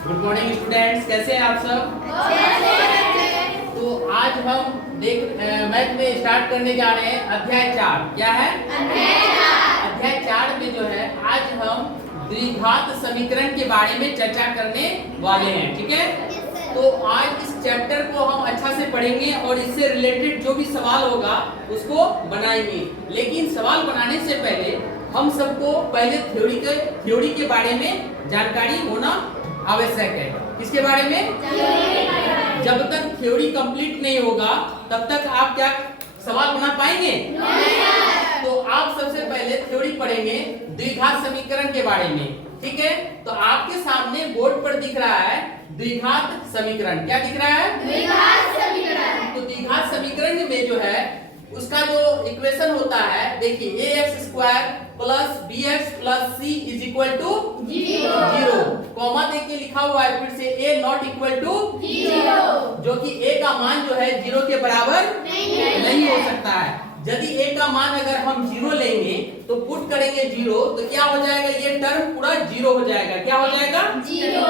Good morning students, कैसे हैं आप सब? तो आज हम मैथ में स्टार्ट करने जा रहे हैं अध्याय 4। क्या है? अध्याय 4 में जो है आज हम द्विघात समीकरण के बारे में चर्चा करने वाले हैं। ठीक है, तो आज इस चैप्टर को हम अच्छा से पढ़ेंगे और इससे रिलेटेड जो भी सवाल होगा उसको बनाएंगे। लेकिन सवाल बनाने से पहले हम सबको पहले थ्योरी के बारे में जानकारी होना आवश्यक है। किसके बारे में? जब तक थ्योरी कंप्लीट नहीं होगा तब तक आप क्या सवाल बना पाएंगे? तो आप सबसे पहले थ्योरी पढ़ेंगे द्विघात समीकरण के बारे में। ठीक है, तो आपके सामने बोर्ड पर दिख रहा है द्विघात समीकरण। क्या दिख रहा है? द्विघात समीकरण। तो द्विघात समीकरण में जो है उसका जो इक्वेशन होता है, देखिए ax² plus bx plus c is equal to 0। Comma देके लिखा हुआ है फिर से a नॉट इक्वल टू 0, जो कि a का मान जो है 0 के बराबर नहीं हो सकता है। यदि a का मान अगर हम 0 लेंगे तो पुट करेंगे 0 तो क्या हो जाएगा? ये टर्म पूरा 0 हो जाएगा। क्या हो जाएगा? 0।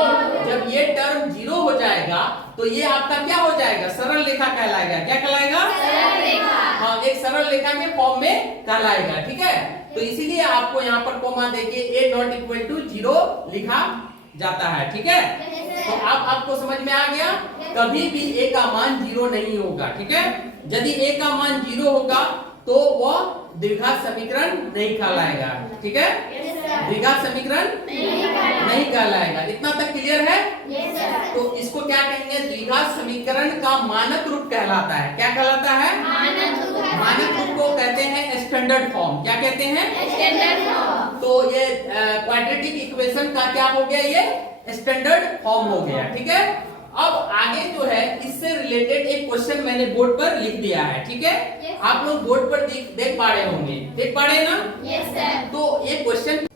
जब ये टर्म 0 हो जाएगा तो ये आपका क्या हो जाएगा? सरल रेखा कहलाएगा। क्या कहलाएगा? सरल रेखा। हाँ, एक सरल रेखा के फॉर्म में कहलाएगा। ठीक है, तो इसीलिए आपको यहाँ पर कॉमा देके a नॉट इक्वल टू 0 लिखा जाता है। ठीक है, तो अब आपको समझ में आ गया? कभी भी a का मान 0 नहीं होगा। ठीक है, यदि a का मान 0 होगा तो वह द्विघात समीकरण नहीं कहलाएगा। ठीक है, द्विघात समीकरण नहीं कहलाएगा। इतना तक क्लियर है? तो इसको क्या कहेंगे? द्विघात समीकरण का मानक रूप कहलाता है। क्या कहलाता है? मानक रूप को कहते हैं स्टैंडर्ड फॉर्म। क्या कहते हैं? Standard form. तो ये क्वाड्रेटिक इक्वेशन का क्या हो गया? ये स्टैंडर्ड फॉर्म हो गया। ठीक है, अब आगे जो है इससे रिलेटेड एक क्वेश्चन मैंने बोर्ड पर लिख दिया है। ठीक है, आप लोग बोर्ड पर देख पा रहे होंगे। देख पा रहे हैं ना? Yes sir. तो ये क्वेश्चन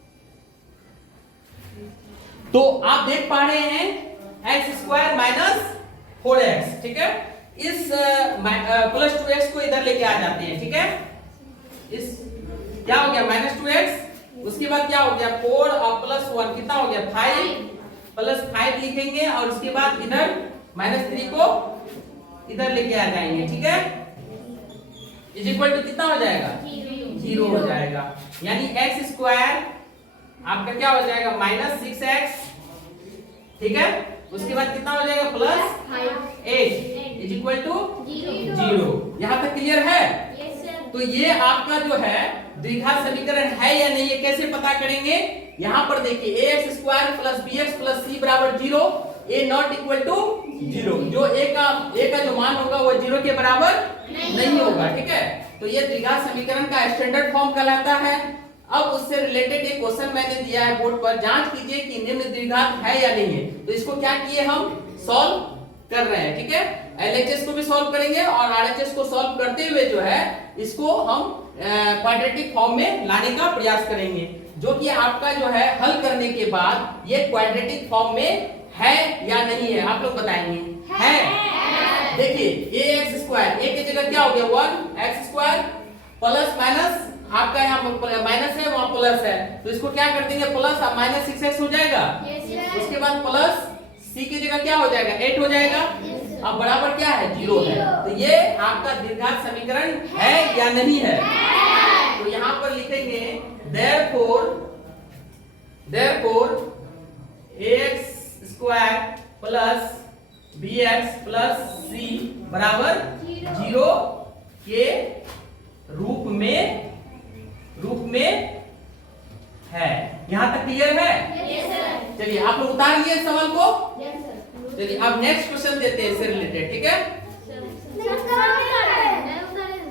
तो आप देख पा रहे हैं x² माइनस 4x। ठीक है, इस प्लस 2x को इधर लेके आ जाते हैं। ठीक है, इस क्या हो गया? माइनस 2x, उसके बाद क्या हो गया? 4 और प्लस 1 कितना हो गया? 5 प्लस 5 लिखेंगे और उसके बाद इधर माइनस 3 को इधर लेके आ जाएंगे। ठीक है, इज इक्वल टू कितना हो जाएगा? 0 हो जाएगा। यानी x² आपका क्या हो जाएगा? Minus 6x। ठीक है, उसके बाद कितना हो जाएगा? Plus 8 is equal to 0। यहाँ तक क्लियर है? तो ये आपका जो है द्विघात समीकरण है या नहीं, ये कैसे पता करेंगे? यहाँ पर देखिए ax² plus bx plus c बराबर 0, a नॉट इक्वल टू 0। जो a का जो मान होगा वो 0 के बराबर नहीं होगा। ठीक है, तो ये द्विघात समीकरण का स्टैंडर्ड फॉर्म कहलाता है। अब उससे रिलेटेड एक क्वेश्चन मैंने दिया है बोर्ड पर, जांच कीजिए कि निम्न द्विघात है या नहीं है। तो इसको क्या किए हम? सॉल्व कर रहे हैं। ठीक है, LHS को भी सॉल्व करेंगे और RHS को सॉल्व करते हुए जो है इसको हम क्वाड्रेटिक फॉर्म में लाने का प्रयास करेंगे, जो कि आपका जो है हल करने के बाद ये क्वाड्रेटिक फॉर्म में है या नहीं है आप लोग बताएंगे। है। देखिए ax², a की जगह क्या हो गया? 1x² प्लस माइनस, आपका यहाँ माइनस है वहां प्लस है, तो इसको क्या कर देंगे? प्लस माइनस 6x हो जाएगा। उसके बाद प्लस c की जगह क्या हो जाएगा? 8 हो जाएगा। अब बराबर क्या है? 0 है। तो ये आपका द्विघात समीकरण है या नहीं है? तो यहाँ पर लिखेंगे therefore ax² plus bx plus c बराबर 0 के रूप में है। यहाँ तक क्लियर है? चलिए आप लोग उतार लिए सवाल को। चलिए अब नेक्स्ट क्वेश्चन देते हैं इससे रिलेटेड। ठीक है,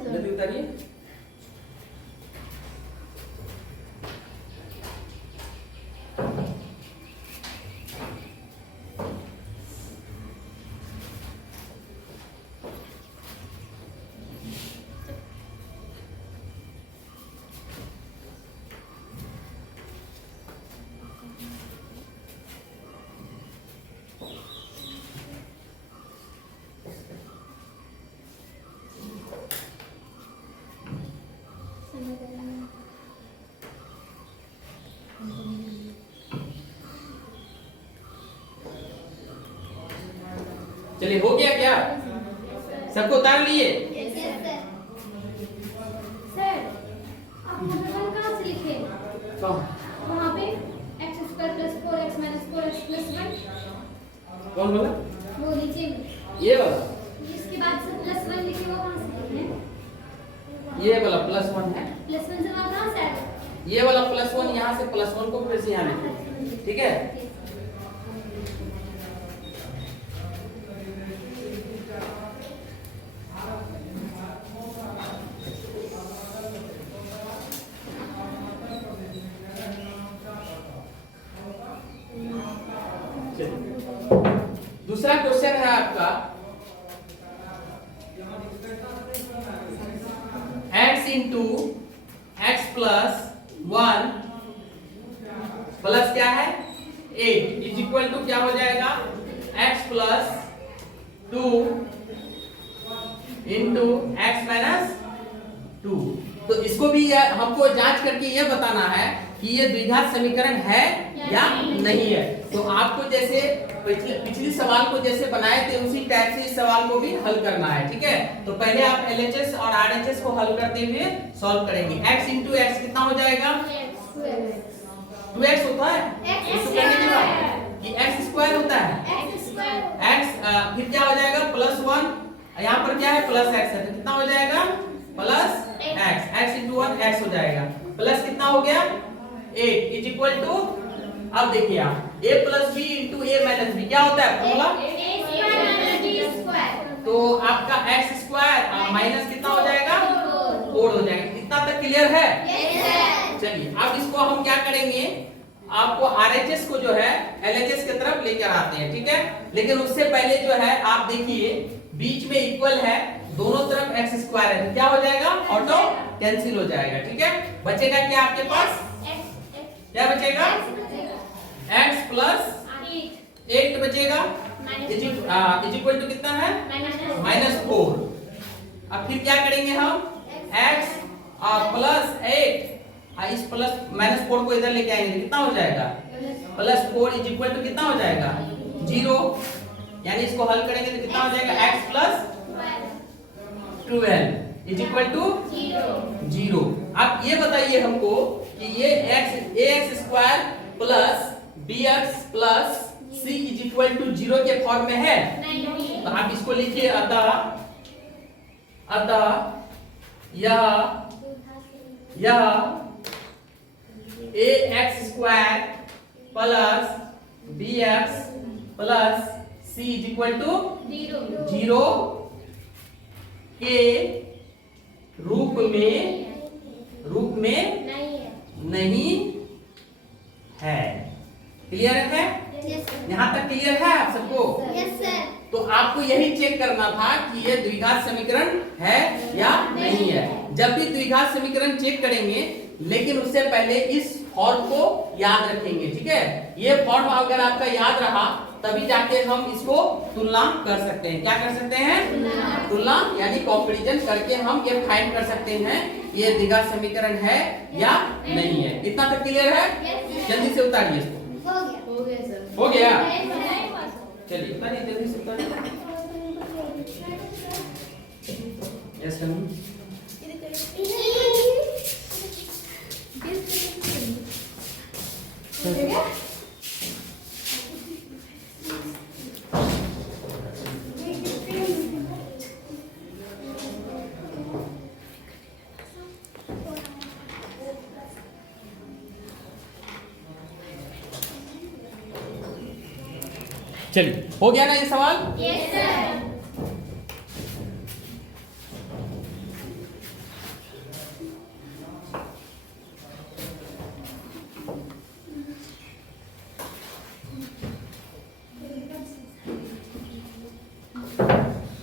जल्दी उतारिए। चलिए हो गया क्या? सबको उतार लिए? सर आप मोमेंटम कहाँ से लिखे? वहाँ पे x square plus 4x minus 4x plus 1। कौन बोला? वो नीचे ये वाला? जिसके बाद से प्लस 1 लिखे वो कहाँ से लिखे? ये वाला +1 है। प्लस 1 जमा कहाँ से आएगा? ये वाला +1 यहाँ से +1 को फिर से यहाँ लिखिए, ठीक है? दूसरा क्वेश्चन है आपका x into x plus 1 plus क्या है 8 इज इक्वल टू क्या हो जाएगा x plus 2 into x minus 2। तो इसको भी हमको जांच करके ये बताना है कि ये द्विघात समीकरण है या नहीं है। तो आपको जैसे पिछली सवाल को जैसे बनाए थे उसी टाइप से इस सवाल को भी हल करना है, ठीक है? तो पहले आप LHS और RHS को हल करते हुए सॉल्व करेंगे। x इंटू x कितना हो जाएगा? 2x होता है कि x स्क्वायर होता है? x फिर क्या हो जाएगा +1, यहाँ पर क्या है +x है, तो कितना हो जाएगा +x, x इंटू 1 x हो जाएगा, प्लस कितना हो गया 8 इज इक्वल टू, अब देखिए आप a plus b into a minus b क्या होता है फॉर्मूला? तो आपका x स्क्वायर माइनस कितना हो जाएगा 4 हो जाएगा। इतना तक क्लियर है? चलिए अब इसको हम क्या करेंगे, आपको RHS को जो है LHS की तरफ लेकर आते हैं, ठीक है? लेकिन उससे पहले जो है आप देखिए बीच में इक्वल है, दोनों तरफ x स्क्वायर है, तो क्या हो जाएगा ऑटो कैंसिल हो जाएगा, ठीक है? बचेगा क्या आपके पास? क्या बचेगा? x प्लस 8 बचेगा इज इक्वल टू कितना है -4। अब फिर क्या करेंगे हम x प्लस 8 इस प्लस -4 को इधर लेके आएंगे, कितना हो जाएगा +4 इज इक्वल टू कितना हो जाएगा 0, यानी इसको हल करेंगे तो कितना हो जाएगा x plus 12 is equal to 0। अब ये बताइए हमको कि ये ax square plus bx plus c is equal to 0 के फॉर्म में है? तो आप इसको लिखिए अतः यह ax square plus bx plus c is equal to 0 के रूप में नहीं है। क्लियर है? यहाँ तक क्लियर है आप सबको? तो आपको यही चेक करना था कि ये द्विघात समीकरण है या नहीं है। जब भी द्विघात समीकरण चेक करेंगे, लेकिन उससे पहले इस फॉर्म को याद रखेंगे, ठीक है? ये फॉर्म अगर आपका याद रहा तभी जाके हम इसको तुलना कर सकते हैं। क्या कर सकते हैं? तुलना यानी कंपैरिजन करके हम ये फाइंड कर सकते हैं ये द्विघात समीकरण है या नहीं है। इतना तक क्लियर है? जल्दी से उतारिए इसको। हो गया? चलिए उतारिए जल्दी से उतारिए। Yes coming. चलिए हो गया ना ये सवाल? Yes sir.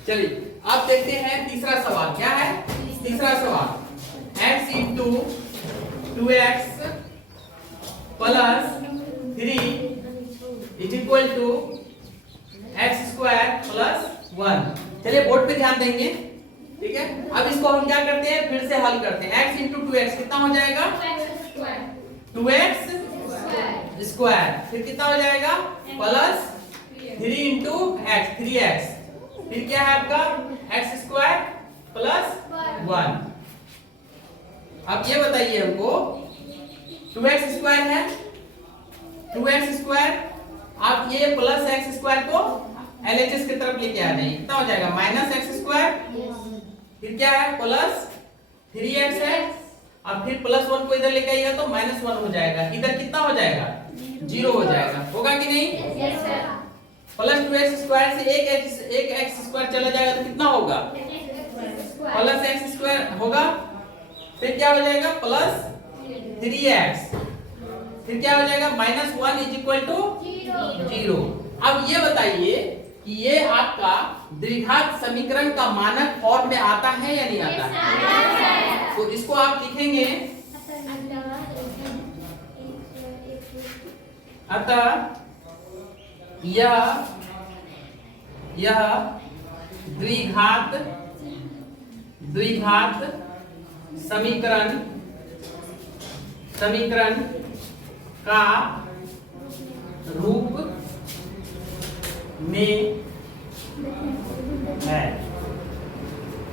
चलिए अब देखते हैं तीसरा सवाल क्या है। तीसरा सवाल x into 2x plus 3 is equal to x square plus 1। चलिए बोर्ड पे ध्यान देंगे, ठीक है? अब इसको हम क्या करते हैं, फिर से हल करते हैं। x इंटू 2x कितना हो जाएगा 2x स्क्वायर, फिर कितना हो जाएगा प्लस 3 इंटू x 3x फिर क्या है आपका एक्स स्क्वायर प्लस 1। अब ये बताइए हमको 2x स्क्वायर है, 2x स्क्वायर, आप ये प्लस एक्स स्क्वायर को LHS की तरफ लेके आ जाइए, कितना हो जाएगा माइनस एक्स स्क्वायर, फिर क्या है प्लस 3x है, अब फिर प्लस 1 को इधर लेके आइएगा तो माइनस 1 हो जाएगा, इधर कितना हो जाएगा 0 हो जाएगा, होगा कि नहीं? Yes sir. Plus 2x square से एक एक्स स्क्वायर चला जाएगा तो कितना होगा प्लस एक्स स्क्वायर होगा, फिर क्या हो जाएगा प्लस 3x, फिर क्या हो जाएगा माइनस 1 इज इक्वल टू 0। अब ये बताइए कि ये आपका द्विघात समीकरण का मानक फॉर्म में आता है या नहीं आता है? तो इसको आप लिखेंगे अतः यह द्विघात समीकरण का रूप में है।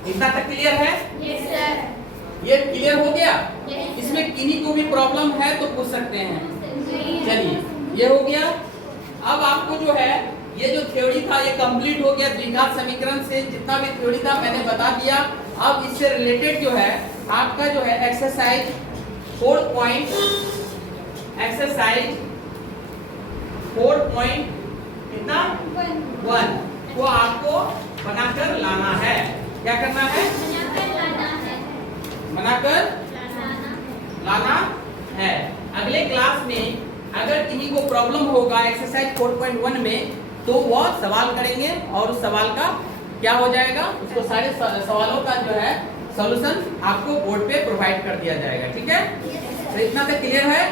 इतना तक क्लियर है? Yes sir. ये क्लियर हो गया? Yes. इसमें किन्हीं को भी प्रॉब्लम है तो पूछ सकते हैं। चलिए ये हो गया। अब आपको जो है ये जो थ्योरी था ये कंप्लीट हो गया, द्विघात समीकरण से जितना भी थ्योरी था मैंने बता दिया। अब इससे रिलेटेड जो है आपका जो है एक्सरसाइज 4 कितना 1 को आपको बनाकर लाना है। क्या करना है? बनाकर लाना है। अगले क्लास में अगर किन्हीं को प्रॉब्लम होगा एक्सरसाइज 4.1 में तो वह सवाल करेंगे और उस सवाल का क्या हो जाएगा, उसको सारे सवालों का जो है सॉल्यूशन आपको बोर्ड पे प्रोवाइड कर दिया जाएगा। ठीक है? तो इतना तक क्लियर है?